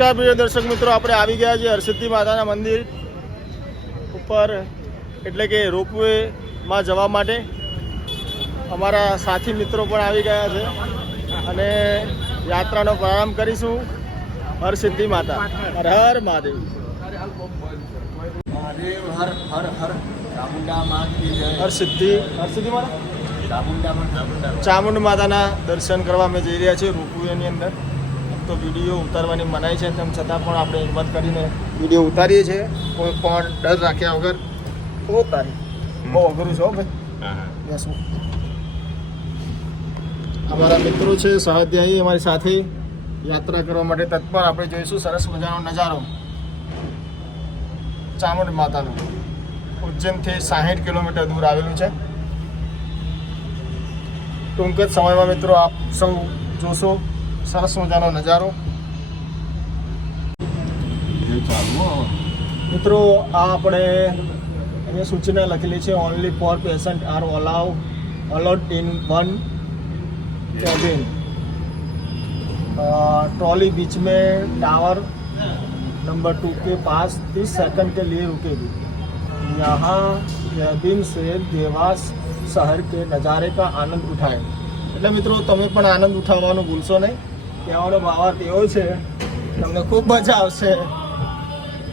નમસ્કાર પ્રિય દર્શક મિત્રો. આપણે આવી ગયા છીએ હરસિદ્ધિ માતાના મંદિર ઉપર એટલે કે રોપવેમાં જવા માટે. અમારા સાથી મિત્રો પણ આવી ગયા છે અને યાત્રાનો પ્રારંભ કરીશું હરસિદ્ધિ માતા. હર હર મહાદેવ. હર હરસિદ્ધિ હરસિદ્ધિ માતા. ચામુંડ માતાના દર્શન કરવા અમે જઈ રહ્યા છીએ રોપવેની અંદર. તો વીડિયો ઉતારવાની મનાઈ છે તેમ છતાં પણ આપણે હિંમત કરીને વીડિયો ઉતારીએ છીએ. કોઈ પણ ડર રાખ્યા વગર. ઉતારી બહુ અઘરું છે ભાઈ. બેસવું અમારા મિત્રો છે સહાધ્યાયી અમારી સાથે યાત્રા કરવા માટે તત્પર આપણે જોઈશું. સરસ મજાનો નજારો. ચામુંડ માતાનું. ઉજ્જૈનથી સાહીઠ કિલોમીટર દૂર આવેલું છે. ટૂંક જ સમયમાં મિત્રો આપ સૌ જોશો. સરસ મજાનો નજારો એ ચાલુ મિત્રો આ આપણે અહીંયા સૂચના લખેલી છે only for patient are allow allowed in one cabin trolley बीच में टावर नंबर टू के पास तीस सेकंड के लिए रुकेगी यहाँ कैबिन से देवास शहर के नज़ारे का આનંદ ઉઠાય એટલે મિત્રો તમે પણ આનંદ ઉઠાવવાનું ભૂલશો નહીં કહેવાનો ભાવાર્થ એવો છે. તમને ખૂબ મજા આવશે.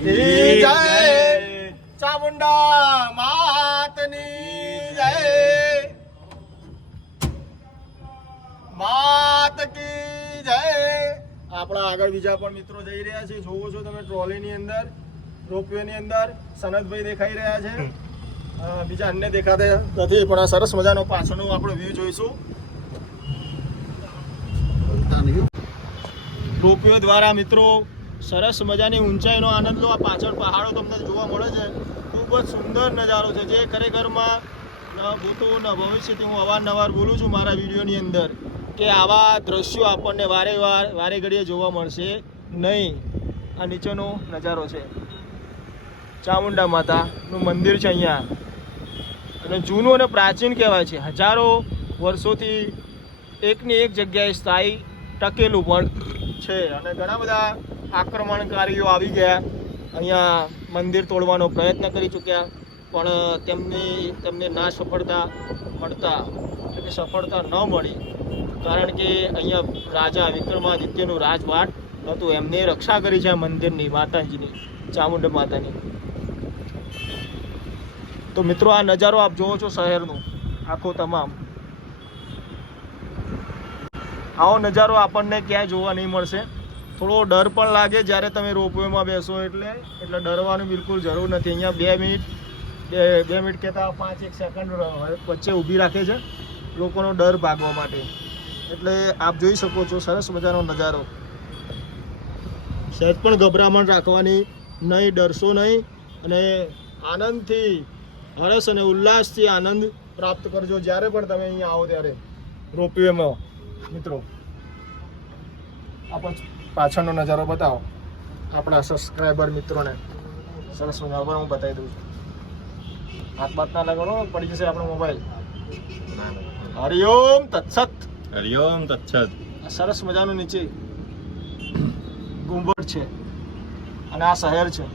જય ચામુંડા માતની જય. માત કી જય. આપણા આગળ બીજા પણ મિત્રો જઈ રહ્યા છે. જોવો છો તમે ટ્રોલીની અંદર રોપવેની અંદર સનદભાઈ દેખાઈ રહ્યા છે. બીજા અન્ય દેખાતા નથી પણ આ સરસ મજાનો પાછળનો આપણો વ્યૂ જોઈશું. રોપવે દ્વારા મિત્રો, સરસ મજાની ઊંચાઈનો આનંદ લો. આ પાછળ પહાડો તમને જોવા મળે છે. ખૂબ જ સુંદર નજારો છે. જે ખરેખરમાં ન ભૂતો, ન ભવિષ્યથી હું અવારનવાર બોલું છું મારા વિડીયોની અંદર કે આવા દ્રશ્યો આપણને વારે વાર, વારે ઘડીએ જોવા મળશે નહીં. આ નીચેનો નજારો છે. ચામુંડા માતાનું મંદિર છે અહીંયા. અને જૂનું અને પ્રાચીન કહેવાય છે. હજારો વર્ષોથી એકની એક જગ્યાએ સ્થાયી ટકેલું પણ છે અને ઘણા બધા આક્રમણકારીઓ આવી ગયા. અહીંયા મંદિર તોડવાનો પ્રયત્ન કરી ચૂક્યા, પણ તેમની, તેમને ના સફળતા મળતા, એટલે સફળતા ન મળી. કારણ કે અહીંયા રાજા વિક્રમાદિત્યનું રાજવાટ હતું એમને રક્ષા કરી છે આ મંદિરની માતાજીની, ચામુંડ માતાની. તો મિત્રો, આ નજારો આપ જોવો છો શહેરનું, આખો તમામ. આવો નજારો આપણને ક્યાંય જોવા નહીં મળશે. થોડો ડર પણ લાગે જ્યારે તમે રોપવેમાં બેસો એટલે એટલે ડરવાની બિલકુલ જરૂર નથી. અહીંયા બે મિનિટ, બે બે મિનિટ કહેતા પાંચ, એક સેકન્ડ વચ્ચે ઊભી રાખે છે લોકોનો ડર ભાગવા માટે. એટલે આપ જોઈ શકો છો, સરસ મજાનો નજારો. સહેજ પણ ગભરામણ રાખવાની નહીં, ડરશો નહીં અને આનંદથી, હરસ અને ઉલ્લાસથી આનંદ પ્રાપ્ત કરજો. જ્યારે પણ તમે અહીંયા આવો ત્યારે રોપવેમાં. મિત્રો આ પાછળનો નજારો બતાવો. આપણા સબસ્ક્રાઈબર મિત્રોને. સરસ મજાનો હું બતાવી દઉં છું. હાથ બાત ના લગાડો પડી જશે આપણો મોબાઈલ હરિઓમ તત્સત. હરિઓમ તત્સત. આ સરસ મજાનું નીચે ગુંબડ છે. અને આ શહેર છે.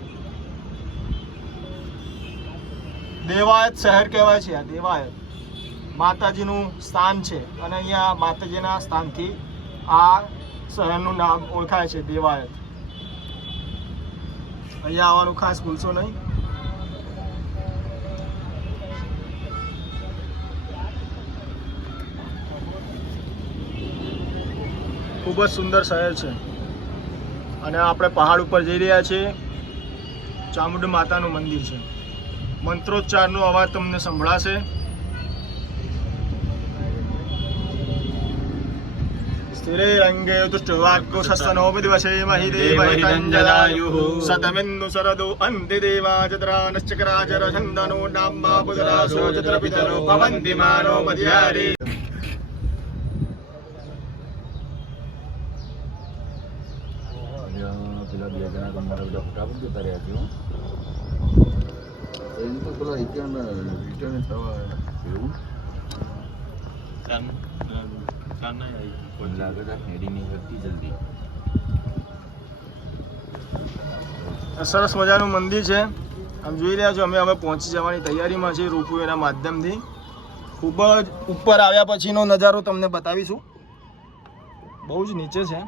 દેવાયત શહેર કહેવાય છે આ દેવાયત. માતાજીનું સ્થાન છે. અને અહીંયા માતાજીના સ્થાનથી આ શહેરનું નામ ઓળખાય છે દેવાયત. અહીંયા આવવાનું ખાસ ભૂલશો નહીં. ખૂબ જ સુંદર શહેર છે. અને આપણે પહાડ ઉપર જઈ રહ્યા છીએ. ચામુંડ માતાનું મંદિર છે. મંત્રોચ્ચારનો અવાજ તમને સંભળાશે. સ્થિરે રંગે દુષ્ટવાગ્ગો સસ્તનો વિદવશે મહિદેવહિતંજલાયુઃ સતમિન્દુ શરદો અંતિ દેવા ચત્રા નશ્ચકરાજર છંદનો ડામ્મા પુજરાસો ચત્ર પિતરો ભવન્તિ માનો મધ્યારી પેલા બે જણા તમારા બધા ફટાફટ જતા રહ્યા છે હો. એમ તો પેલા રિટર્ન રિટર્ન થવા એવું મને લાગે છે હેડી નહીં કરતી જલ્દી. આ સરસ મજાનું મંદિર છે. આમ જોઈ રહ્યા છો અમે હવે પહોંચી જવાની તૈયારીમાં છીએ રોપવેના માધ્યમથી. ખૂબ જ ઉપર આવ્યા પછીનો નજારો તમને બતાવીશું. બહુ જ નીચે છે.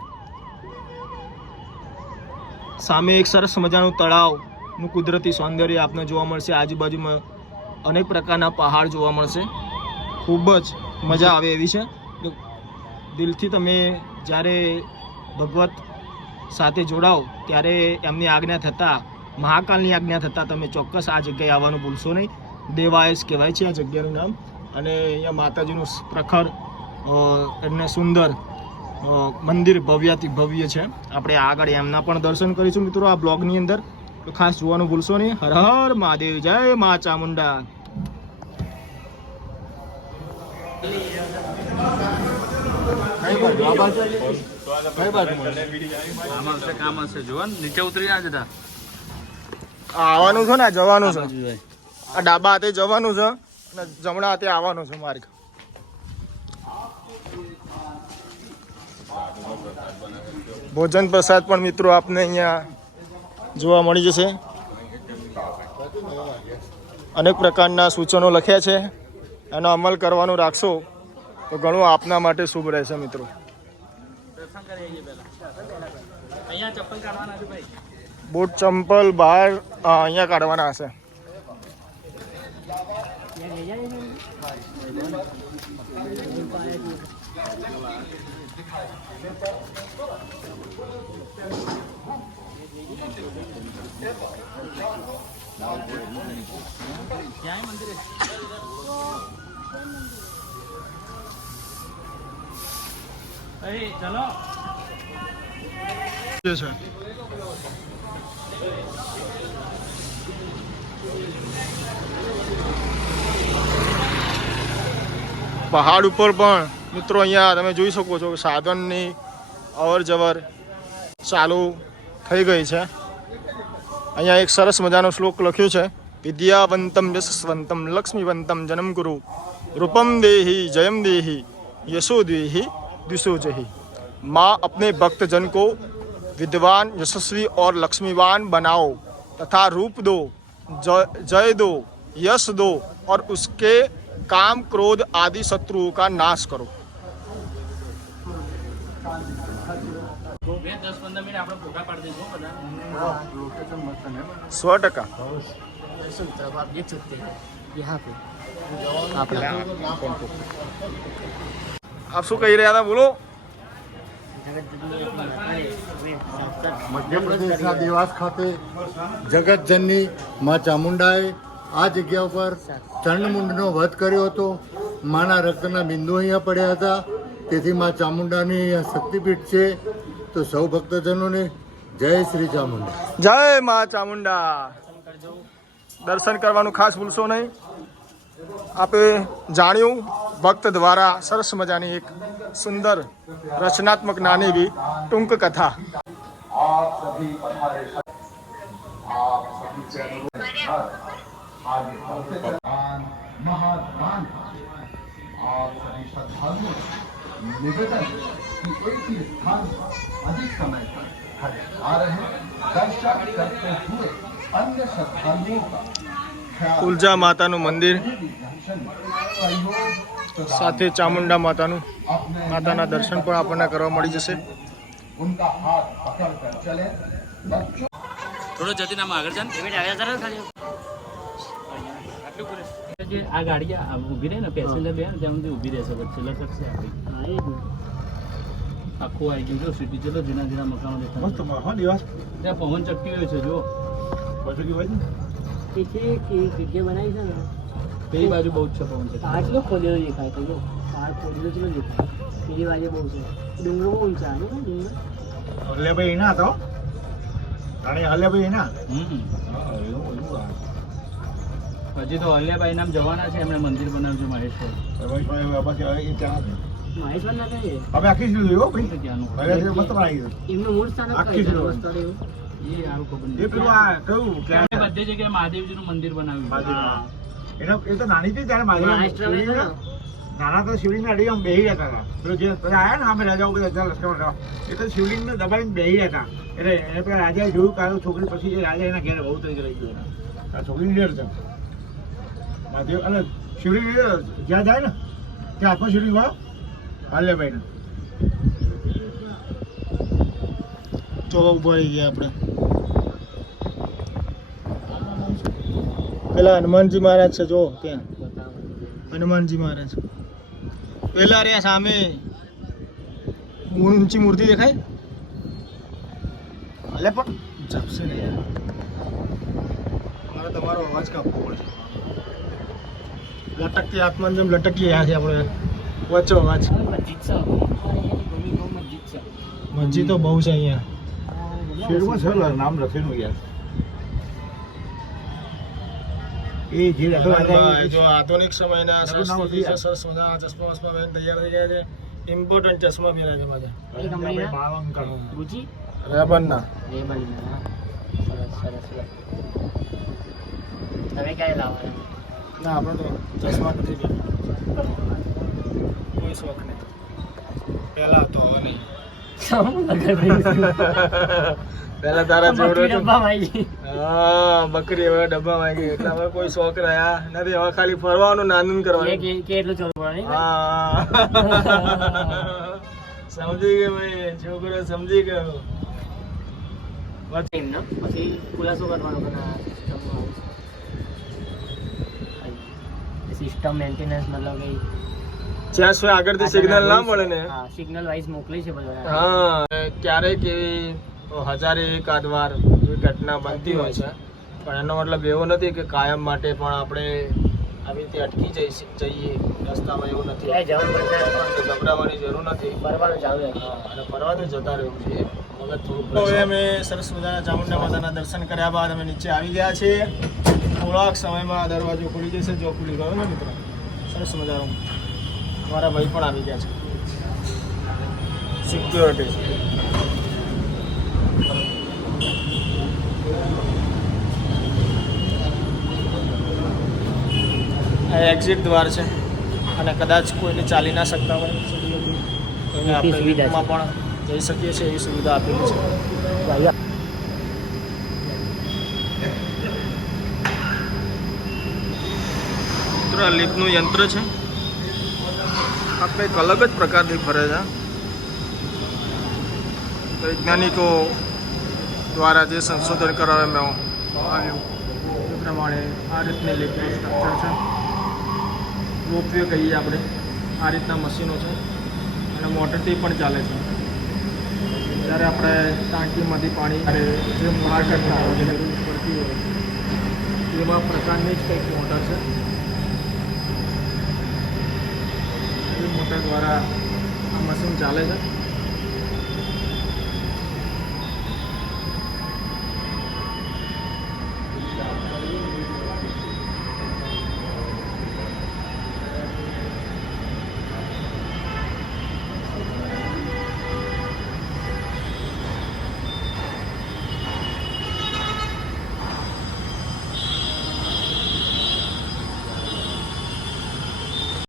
સામે એક સરસ મજાનું તળાવનું કુદરતી સૌંદર્ય આપને જોવા મળશે. આજુબાજુમાં અનેક પ્રકારના પહાડ જોવા મળશે. ખૂબ જ મજા આવે એવી છે. દિલથી તમે જ્યારે ભગવત સાથે જોડાઓ, ત્યારે એમની આજ્ઞા થતાં, મહાકાલની આજ્ઞા થતાં તમે ચોક્કસ આ જગ્યાએ આવવાનું ભૂલશો નહીં. દેવાયસ કહેવાય છે આ જગ્યાનું નામ. અને અહીંયા માતાજીનું પ્રખર એમને સુંદર મંદિર ભવ્યાતિ, ભવ્ય છે. આપણે આગળ એમના પણ દર્શન કરીશું મિત્રો આ બ્લોગની અંદર. ખાસ જોવાનું ભૂલશો નહીં. હર હર મહાદેવ, જય મા ચામુંડા. આવવાનું છે ને આ જવાનું છે. આ ડાબા હાથે જવાનું છે અને જમણા હાથે આવવાનું છે માર્ગ. ભોજન પ્રસાદ પણ મિત્રો આપને અહીંયા જોવા મળી જશે. અનેક પ્રકારના સૂચનો લખ્યા છે. એનો અમલ કરવાનું રાખશો. તો ઘણું આપના માટે શુભ રહેશે મિત્રો. બૂટ ચંપલ બહાર અહીંયા કાઢવાના હશે. ક્યાંય મંદિરે પહાડ ઉપર પણ મિત્રો અહીંયા તમે જોઈ શકો છો સાધનની અવર જવર ચાલુ થઈ ગઈ છે. અહીંયા એક સરસ મજાનો શ્લોક લખ્યો છે. વિદ્યાવંતમ યશસ્વંતમ લક્ષ્મીવંતમ જનમગુરુ રૂપમ દેહી જયમ દેહી યશો દેહી दिशोजही माँ अपने भक्तजन को विद्वान यशस्वी और लक्ष्मीवान बनाओ तथा रूप दो जय दो यश दो और उसके काम क्रोध आदि शत्रुओं का नाश करो। सौ टका। यहाँ पे। आप આપ શું કહી રહ્યા હતા? બોલો. મધ્યપ્રદેશના દેવાસ ખાતે જગતજનની મા ચામુંડાએ આ જગ્યા ઉપર ચર્ણમુંડનો વધ કર્યો હતો. માના રક્તના બિંદુ અહીંયા પડ્યા હતા. તેથી મા ચામુંડાની અહીંયા શક્તિપીઠ છે. તો સૌ ભક્તજનોને જય શ્રી ચામુંડા. જય મા ચામુંડા. દર્શન કરવાનું ખાસ ભૂલશો નહીં. આપે જાણ્યું ભક્ત દ્વારા સરસ મજાની એક સુંદર રચનાત્મક નાની એવી ટૂંક કથા महादान आप सभी श्रद्धालुओं से निवेदन कि एक ही स्थान पर अधिक समय तक खड़े आ रहे दर्शन करते हुए अन्य श्रद्धालुओं का ख्याल તુલજા માતાનું મંદિર जंक्शन सहयोग तथा સાથે ચામુંડા માતાનું માતાના દર્શન પણ આપણને કરવા મળી જશે. થોડો જતી નામ આગળ જાન. આ ગાડી આ ઊભી રહે ને પેસેન્જર બે જ્યાં સુધી ઊભી રહેશે વચ્ચે લખશે આપણી. આખું આવી ગયું જો સિટી ચલો જૂના જૂના મકાનો દેખાય. મસ્ત માહોલ દિવસ ત્યાં પવન ચક્કી હોય છે જો બધું હોય ને? કે કે જગ્યા બનાવી છે ને પેલી બાજુ બહુ જ છે પવન ચક્કી આટલો ખોદેલો દેખાય છે જો. પહાડ ખોદેલો જ ન દેખાય? પેલી બાજુ બહુ છે. ડુંગરો બહુ ઊંચા ને ડુંગર. હમ. હજી તો અલ્યાભાઈ નામ જવાના છે એમણે મંદિર બનાવ્યું છે મહેશ્વર. મહેશ્વર ના કહીએ એટલે ત્યાંનું. એમનું મૂળ સ્થાન જ આખી એ એમણે બધી જગ્યાએ મહાદેવજીનું મંદિર બનાવ્યું. છે. મહારાષ્ટ્રમાં છે મારી નાના તો શિવલિંગ અડી આમ બેહી રહેતા હતા. પેલો જે બધા આવ્યા ને અમે રાજાઓ બધા હજાર લશ્કર એ તો શિવલિંગને દબાવીને બેહી હતા એટલે એ પેલા રાજાએ જોયું કાઢું છોકરી પછી જે રાજા એના ઘેર બહુ તરીકે રહી ગયું એના. આ છોકરી ડેર છે. મહાદેવ અને શિવલિંગ જ્યાં જાય ને ત્યાં આખો શિવલિંગ વાળો હાલ્યાભાઈ ચોક ઊભા રહી ગયા આપણે. પેલા હનુમાનજી મહારાજ છે જો ત્યાં. હનુમાનજી મહારાજ. પેલા રહ્યા સામે. ઊંચી મૂર્તિ દેખાય? અલે પણ જપશે ને યાર. મારે તમારો અવાજ કાપવો પડશે લટકતી આત્માને જેમ લટકીએ રહ્યા છે આપણે. વચ્ચો અવાજ. મસ્જિદ તો બહુ છે અહીંયા. શેરમાં છે નામ લખેલું યાર. એ જે જો આધુનિક સમયના નવું છે હતું સરસ ચશ્મા વસ્મા પહેરીને તૈયાર થઈ ગયા છે. ઇમ્પોર્ટન્ટ ચશ્મા પહેર્યા છે મારે રેબનના. સરસ સરસ તમે ક્યારે લાવવાના? ના આપણે તો ચશ્મા નથી કોઈ શોખ નહીં. પહેલા તો હવે નહીં પહેલા તારા જોડે હતો. હા બકરી હવે ડબ્બામાં ગઈ એટલે હવે કોઈ શોખ રહ્યા નથી હવે ખાલી ફરવાનું નાનું કે કરવાનું. કે- એટલું હા સમજી ગયો ભાઈ છોકરો સમજી ગયો. પછી ખુલાસો કરવાનો સિસ્ટમ મેન્ટેનન્સ મતલબ કે જ્યાં સુધી આગળથી સિગ્નલ ના મળે ને. સિગ્નલ વાઇઝ મોકલી છે બધા હા ક્યારેક એવી હજારે એકાદ વાર એવી ઘટના બનતી હોય છે. પણ એનો મતલબ એવો નથી કે કાયમ માટે પણ આપણે આવી રીતે અટકી જઈ જઈએ. રસ્તામાં એવું નથી. ગભરાવાની જરૂર નથી. ફરવાનું ચાલુ અને ફરવા તો જતા રહેવું છે. તો હવે અમે સરસ મજાના ચામુંડા માતાના દર્શન કર્યા બાદ અમે નીચે આવી ગયા છીએ થોડાક સમયમાં દરવાજો ખુલી જશે. જો ખુલી ગયો ને મિત્રો? સરસ મજાનો. અમારા ભાઈ પણ આવી ગયા છે. સિક્યોરિટી આ એક્ઝિટ દ્વાર છે. અને કદાચ કોઈને ચાલી ના શકતા હોય. સુધી આપણે સુવિધા પણ જઈ શકીએ છીએ એવી સુવિધા આપેલી છે. મિત્રો લિફ્ટનું યંત્ર છે. આ કંઈક અલગ જ પ્રકારથી ફરે છે. વૈજ્ઞાનિકો દ્વારા જે સંશોધન કરવામાં આવ્યું. એ પ્રમાણે આ રીતની લિફ્ટનું સ્ટ્રક્ચર છે. રોપવે કહીએ આપણે. આ રીતના મશીનો છે. અને મોટરથી પણ ચાલે છે. જ્યારે આપણે ટાંકીમાંથી પાણી જે મોટર કરતા જરૂર પડતી હોય, એવા પ્રકારની જ કંઈક મોટર છે. એ મોટર દ્વારા આ મશીન ચાલે છે.